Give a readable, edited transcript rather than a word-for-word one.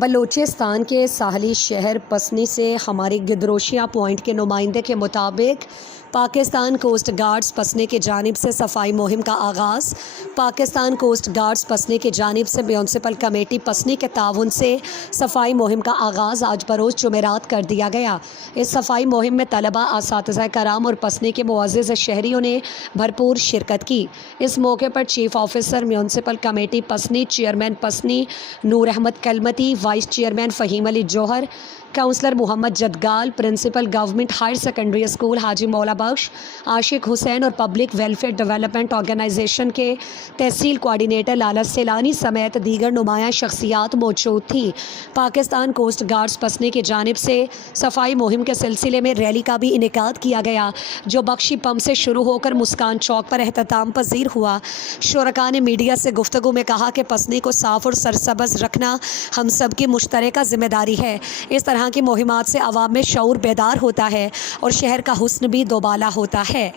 بلوچستان کے ساحلی شہر پسنی سے ہماری گدروشیاں پوائنٹ کے نمائندے کے مطابق پاکستان کوسٹ گارڈز پسنی کی جانب سے صفائی مہم کا آغاز۔ پاکستان کوسٹ گارڈز پسنی کی جانب سے میونسپل کمیٹی پسنی کے تعاون سے صفائی مہم کا آغاز آج بروز جمعرات کر دیا گیا۔ اس صفائی مہم میں طلباء، اساتذہ کرام اور پسنی کے معزز شہریوں نے بھرپور شرکت کی۔ اس موقع پر chief officer municipal committee Pasni, chairman Pasni Noor Ahmed Kalmati, vice chairman Fahim Ali Johar, councillor Muhammad Jadgal, principal government higher secondary school Haji Maula بخش، عاشق حسین اور پبلک ویلفیئر ڈیولپمنٹ آرگنائزیشن کے تحصیل کوآرڈینیٹر لالا سیلانی سمیت دیگر نمایاں شخصیات موجود تھیں۔ پاکستان کوسٹ گارڈز پسنی کی جانب سے صفائی مہم کے سلسلے میں ریلی کا بھی انعقاد کیا گیا، جو بخشی پمپ سے شروع ہو کر مسکان چوک پر اختتام پذیر ہوا۔ شرکاء نے میڈیا سے گفتگو میں کہا کہ پسنی کو صاف اور سرسبز رکھنا ہم سب کی مشترکہ ذمہ داری ہے۔ اس طرح کی مہمات سے عوام میں شعور بیدار ہوتا ہے اور شہر کا حسن بھی دوبالا ہوتا ہے۔